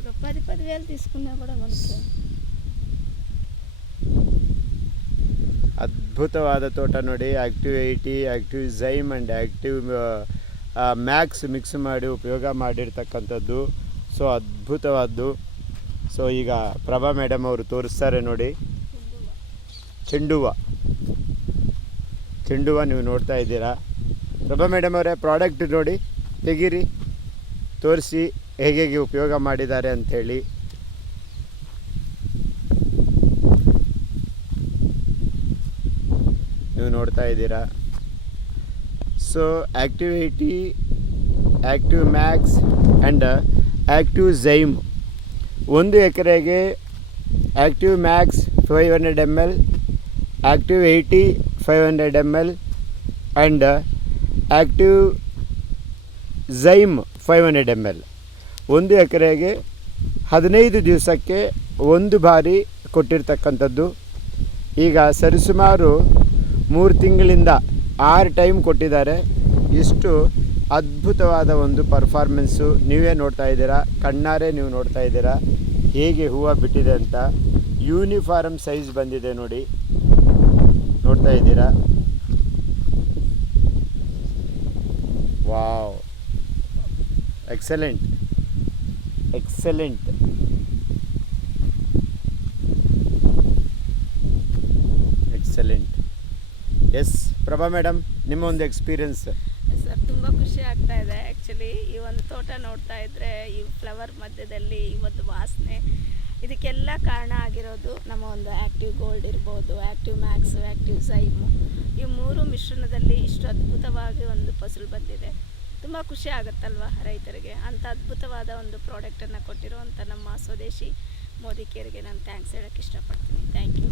ఒక 10,000 తీసుకున్నా కూడా మనకు ಅದ್ಭುತವಾದ ತೋಟ ನೋಡಿ. Active 80, active ಝೈಮ್ and active Max mix ಮಾಡಿ ಉಪಯೋಗ ಮಾಡಿರ್ತಕ್ಕಂಥದ್ದು. ಸೊ ಅದ್ಭುತವಾದ್ದು. ಸೊ ಈಗ ಪ್ರಭಾ ಮೇಡಮ್ ಅವರು ತೋರಿಸ್ತಾರೆ ನೋಡಿ. ಚೆಂಡು ಹೂವು ನೀವು ನೋಡ್ತಾ ಇದ್ದೀರಾ. ಪ್ರಭಾ ಮೇಡಮ್ ಅವರೇ, ಪ್ರಾಡಕ್ಟ್ ನೋಡಿ, ತೆಗೀರಿ, ತೋರಿಸಿ ಹೇಗೆ ಉಪಯೋಗ ಮಾಡಿದ್ದಾರೆ ಅಂಥೇಳಿ. ನೀವು ನೋಡ್ತಾ ಇದ್ದೀರಾ. So active 80, active Max and active ಝೈಮ್ 1 ಎಕರೆಗೆ active Max 500 ml, active 80 500 ml and active ಝೈಮ್ 500 ml 1 ಎಕರೆಗೆ 15 ದಿವಸಕ್ಕೆ 1 ಬಾರಿ ಕೊಟ್ಟಿರ್ತಕ್ಕಂಥದ್ದು. ಈಗ ಸರಿಸುಮಾರು 3 ತಿಂಗಳಿಂದ 6 ಟೈಮ್ ಕೊಟ್ಟಿದ್ದಾರೆ. ಇಷ್ಟು ಅದ್ಭುತವಾದ ಒಂದು ಪರ್ಫಾರ್ಮೆನ್ಸು ನೀವೇ ನೋಡ್ತಾ ಇದ್ದೀರಾ, ಕಣ್ಣಾರೆ ನೀವು ನೋಡ್ತಾ ಇದ್ದೀರಾ ಹೇಗೆ ಹೂವು ಬಿಟ್ಟಿದೆ ಅಂತ. ಯೂನಿಫಾರ್ಮ್ ಸೈಜ್ ಬಂದಿದೆ ನೋಡಿ, ನೋಡ್ತಾ ಇದ್ದೀರಾ. Wow, excellent. Yes Prabha madam, ನಿಮ್ಮ ಒಂದು ಎಕ್ಸ್ಪೀರಿಯನ್ಸ್. ಸರ್ ತುಂಬ ಖುಷಿ ಆಗ್ತಾ ಇದೆ. ಆ್ಯಕ್ಚುಲಿ ಈ ಒಂದು ತೋಟ ನೋಡ್ತಾ ಇದ್ದರೆ ಈ ಫ್ಲವರ್ ಮಧ್ಯದಲ್ಲಿ ಈ ಒಂದು ವಾಸನೆ, ಇದಕ್ಕೆಲ್ಲ ಕಾರಣ ಆಗಿರೋದು ನಮ್ಮ ಒಂದು ಆ್ಯಕ್ಟಿವ್ ಗೋಲ್ಡ್ ಇರ್ಬೋದು, ಆ್ಯಕ್ಟಿವ್ ಮ್ಯಾಕ್ಸು, ಆ್ಯಕ್ಟಿವ್ ಝೈಮು, ಈ 3 ಮಿಶ್ರಣದಲ್ಲಿ ಇಷ್ಟು ಅದ್ಭುತವಾಗಿ ಒಂದು ಫಸಲು ಬಂದಿದೆ. ತುಂಬ ಖುಷಿ ಆಗುತ್ತಲ್ವ ರೈತರಿಗೆ. ಅಂಥ ಅದ್ಭುತವಾದ ಒಂದು ಪ್ರಾಡಕ್ಟನ್ನು ಕೊಟ್ಟಿರುವಂಥ ನಮ್ಮ ಸ್ವದೇಶಿ ಮೋದಿ ಕೇರ್ಗೆ ನಾನು ಥ್ಯಾಂಕ್ಸ್ ಹೇಳೋಕ್ಕೆ ಇಷ್ಟಪಡ್ತೀನಿ. Thank you.